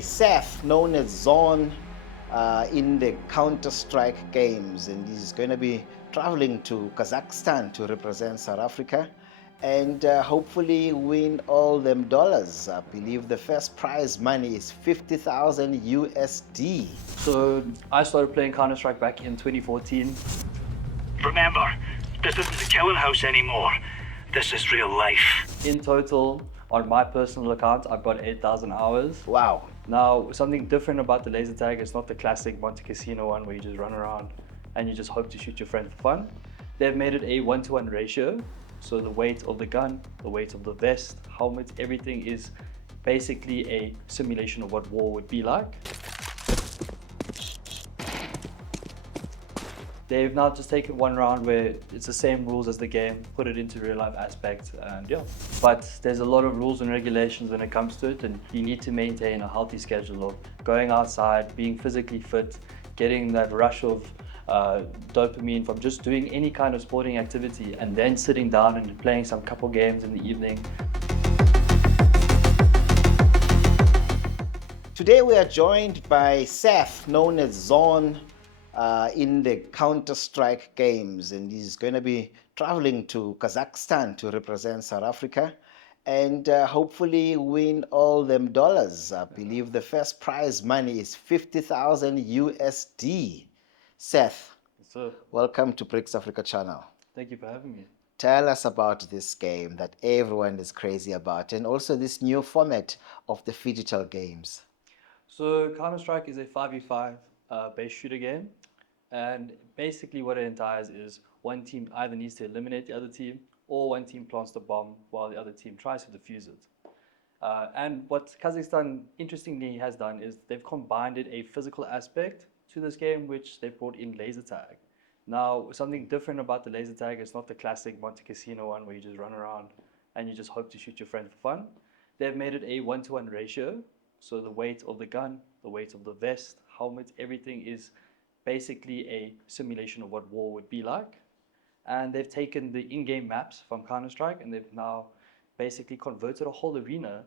Seth, known as Zohn, in the Counter-Strike games, and he's going to be traveling to Kazakhstan to represent South Africa and hopefully win all them dollars. I believe the first prize money is 50,000 USD. So I started playing Counter-Strike back in 2014. Remember, this isn't the killing house anymore. This is real life. In total, on my personal account, I've got 8,000 hours. Wow. Now, something different about the laser tag, it's not the classic Monte Casino one where you just run around and you just hope to shoot your friend for fun. They've made it a 1-to-1 ratio. So the weight of the gun, the weight of the vest, helmet, everything is basically a simulation of what war would be like. They've now just taken one round where it's the same rules as the game, put it into real life aspect, and yeah. But there's a lot of rules and regulations when it comes to it, and you need to maintain a healthy schedule of going outside, being physically fit, getting that rush of dopamine from just doing any kind of sporting activity, and then sitting down and playing some couple games in the evening. Today we are joined by Seth, known as Zohn, in the Counter-Strike games, and he's going to be traveling to Kazakhstan to represent South Africa and hopefully win all them dollars. I believe the first prize money is 50,000 USD. Seth, So, welcome to BRICS Africa channel. thank you for having me. Tell us about this game that everyone is crazy about, and also this new format of the Phygital games. So Counter-Strike is a 5v5 base shooter game, and basically what it entails is one team either needs to eliminate the other team, or one team plants the bomb while the other team tries to defuse it. And what Kazakhstan interestingly has done is they've combined a physical aspect to this game, which they brought in laser tag. Now, something different about the laser tag, it's not the classic Monte Casino one where you just run around and you just hope to shoot your friend for fun. They've made it a 1-to-1 ratio. So the weight of the gun, the weight of the vest, helmet, everything is basically a simulation of what war would be like. And they've taken the in-game maps from Counter-Strike and they've now basically converted a whole arena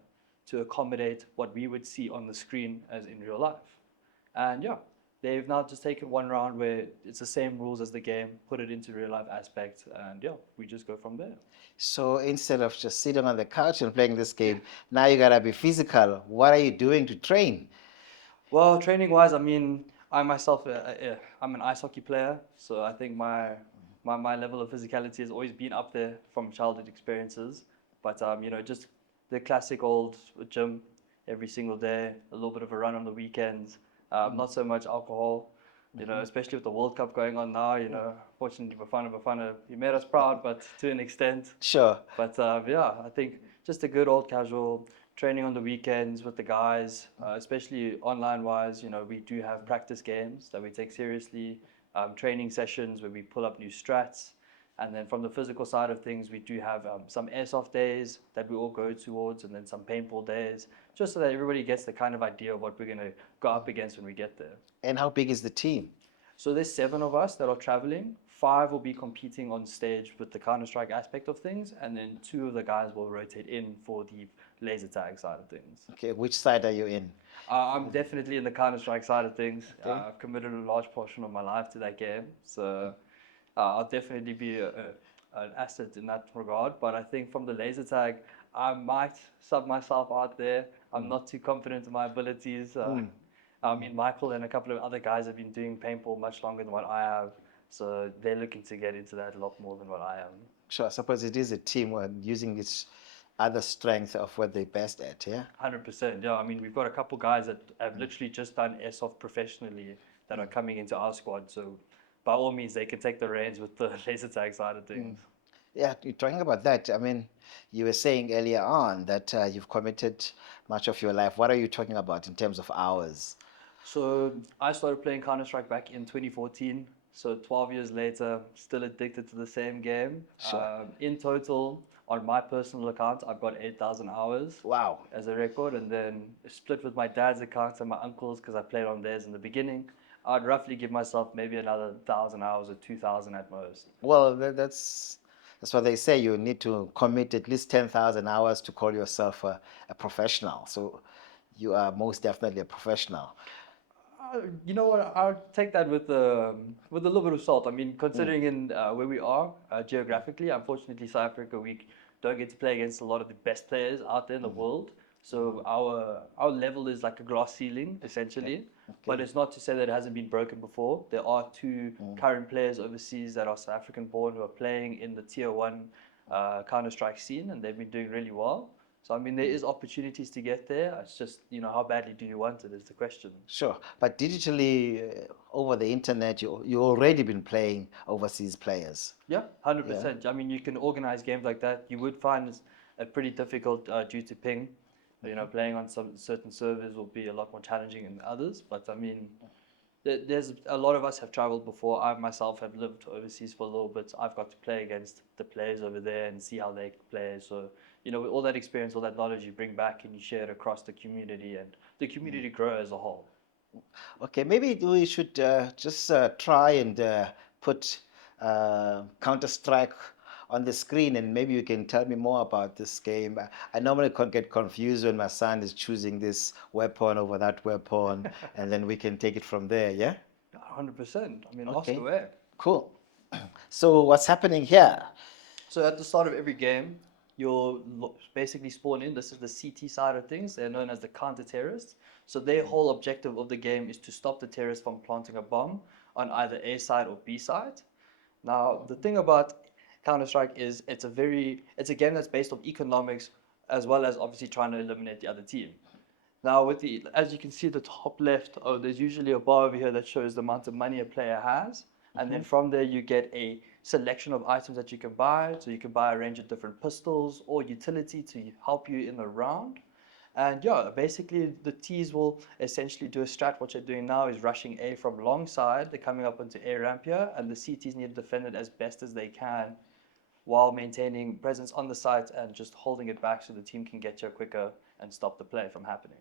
to accommodate what we would see on the screen as in real life. And yeah, they've now just taken one round where it's the same rules as the game, put it into real life aspect, and yeah, we just go from there. So instead of just sitting on the couch and playing this game, now you gotta be physical. What are you doing to train? Well, training-wise, I mean, I myself, I'm an ice hockey player, so I think my level of physicality has always been up there from childhood experiences. But just the classic old gym every single day, a little bit of a run on the weekends, not so much alcohol. Especially with the World Cup going on now, fortunately Bafana, you made us proud, but to an extent. Sure. But yeah, I think just a good old casual training on the weekends with the guys, especially online-wise. We do have practice games that we take seriously, training sessions where we pull up new strats. And then from the physical side of things, we do have some airsoft days that we all go towards, and then some paintball days, just so that everybody gets the kind of idea of what we're going to go up against when we get there. And how big is the team? So there's 7 of us that are traveling. 5 will be competing on stage with the Counter-Strike aspect of things, and then 2 of the guys will rotate in for the laser tag side of things. Okay, which side are you in? I'm definitely in the Counter-Strike side of things. Okay. I've committed a large portion of my life to that game, so I'll definitely be an asset in that regard. But I think from the laser tag, I might sub myself out there. I'm not too confident in my abilities. I mean, Michael and a couple of other guys have been doing paintball much longer than what I have, so they're looking to get into that a lot more than what I am. Sure, I suppose it is a team using its other strength of what they're best at, yeah? 100%, yeah. I mean, we've got a couple guys that have literally just done airsoft professionally that are coming into our squad, so by all means, they can take the reins with the laser tag side of things. Yeah, you're talking about that. I mean, you were saying earlier on that you've committed much of your life. What are you talking about in terms of hours? So I started playing Counter-Strike back in 2014. So 12 years later, still addicted to the same game. Sure. In total, on my personal account, I've got 8,000 hours. Wow. As a record, and then split with my dad's account and my uncle's because I played on theirs in the beginning. I'd roughly give myself maybe another 1,000 hours or 2,000 at most. Well, that's what they say. You need to commit at least 10,000 hours to call yourself a professional. So you are most definitely a professional. You know what? I'll take that with a little bit of salt. I mean, considering in where we are geographically, unfortunately, South Africa, we don't get to play against a lot of the best players out there in the world. So our level is like a glass ceiling, essentially. But Okay. it's not to say that it hasn't been broken before. There are two current players overseas that are South African born who are playing in the Tier 1 Counter-Strike scene, and they've been doing really well. So, I mean, there is opportunities to get there. It's just, how badly do you want it is the question. Sure, but digitally over the internet, you already been playing overseas players. Yeah, Yeah. 100%. I mean, you can organize games like that. You would find it pretty difficult due to ping. Playing on some certain servers will be a lot more challenging than others. But I mean, there's a lot of us have traveled before. I myself have lived overseas for a little bit. I've got to play against the players over there and see how they play. So, with all that experience, all that knowledge you bring back and you share it across the community, and the community grow as a whole. Okay, maybe we should just try and put Counter-Strike on the screen, and maybe you can tell me more about this game. I normally get confused when my son is choosing this weapon over that weapon, and then we can take it from there, yeah? 100%. I mean, ask Okay, away. cool. So what's happening here? So at the start of every game, you'll basically spawn in. This is the CT side of things. They're known as the counter-terrorists. So their whole objective of the game is to stop the terrorists from planting a bomb on either A side or B side. Now, the thing about Counter-Strike is it's a game that's based on economics as well as obviously trying to eliminate the other team. Now, as you can see at the top left, there's usually a bar over here that shows the amount of money a player has. And then from there, you get a selection of items that you can buy. So you can buy a range of different pistols or utility to help you in the round. And yeah, basically the T's will essentially do a strat. What they're doing now is rushing A from long side. They're coming up into A ramp here, and the CTs need to defend it as best as they can while maintaining presence on the site and just holding it back so the team can get here quicker and stop the play from happening.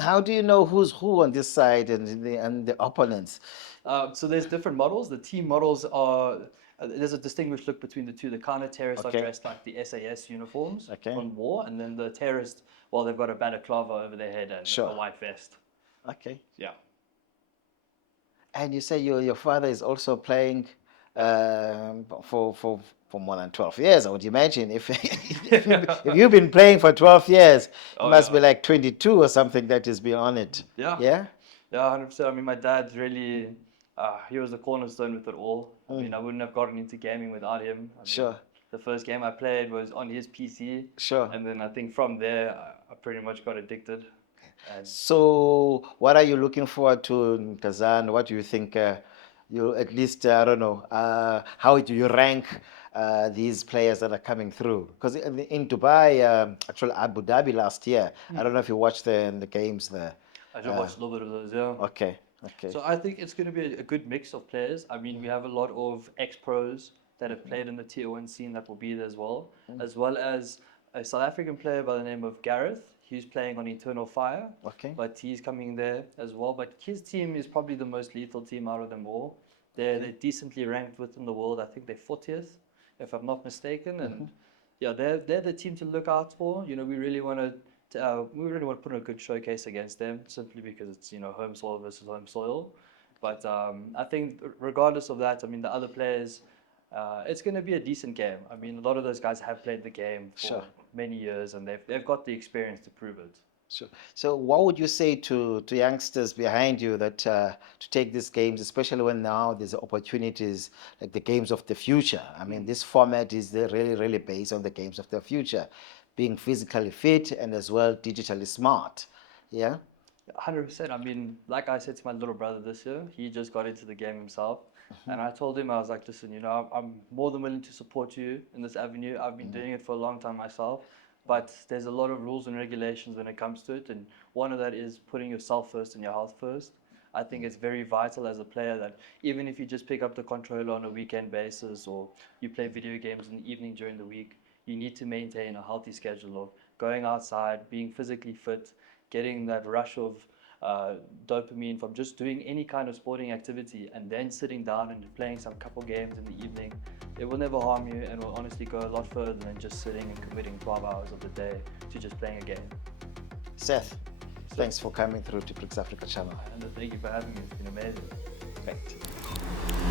How do you know who's who on this side and the opponents? So there's different models. The team models are there's a distinguished look between the two. The counter-terrorists are Okay. dressed like the SAS uniforms Okay. from war, and then the terrorists, well, they've got a balaclava over their head and Sure. a white vest. Okay. Yeah. And you say your father is also playing for more than 12 years. I would imagine if you've been playing for 12 years, it Oh, must yeah. be like 22 or something that is beyond it. Yeah. Yeah? Yeah, 100%. I mean, my dad's really, he was the cornerstone with it all. I mean, I wouldn't have gotten into gaming without him. I mean, Sure. the first game I played was on his PC. Sure. And then I think from there, I pretty much got addicted. And So, what are you looking forward to in Kazan? What do you think? You at least I don't know. How do you rank these players that are coming through? Because in Dubai, actually Abu Dhabi last year, I don't know if you watched the games there. I just watched a little bit of those, yeah. Okay, okay, So I think it's going to be a good mix of players. I mean, we have a lot of ex-pros that have played in the Tier 1 scene that will be there as well as a South African player by the name of Gareth. He's playing on Eternal Fire, okay. but he's coming there as well. But his team is probably the most lethal team out of them all. They're decently ranked within the world. I think they're 40th, if I'm not mistaken. And yeah, they're the team to look out for. We really want to put on a good showcase against them, simply because it's home soil versus home soil. But I think regardless of that, I mean the other players, it's going to be a decent game. I mean a lot of those guys have played the game for Sure. many years, and they've got the experience to prove it. Sure. So, what would you say to youngsters behind you that to take these games, especially when now there's opportunities like the games of the future? I mean, this format is really based on the games of the future, being physically fit and as well digitally smart. Yeah. 100%. I mean, like I said to my little brother this year, he just got into the game himself. And I told him, I was like, listen, I'm more than willing to support you in this avenue. I've been doing it for a long time myself. But there's a lot of rules and regulations when it comes to it. And one of that is putting yourself first and your health first. I think it's very vital as a player that even if you just pick up the controller on a weekend basis or you play video games in the evening during the week, you need to maintain a healthy schedule of going outside, being physically fit, getting that rush of dopamine from just doing any kind of sporting activity, and then sitting down and playing some couple games in the evening. It will never harm you and will honestly go a lot further than just sitting and committing 12 hours of the day to just playing a game. Seth, Thanks for coming through to BRICS Africa channel. And thank you for having me. It's been amazing. Thank you.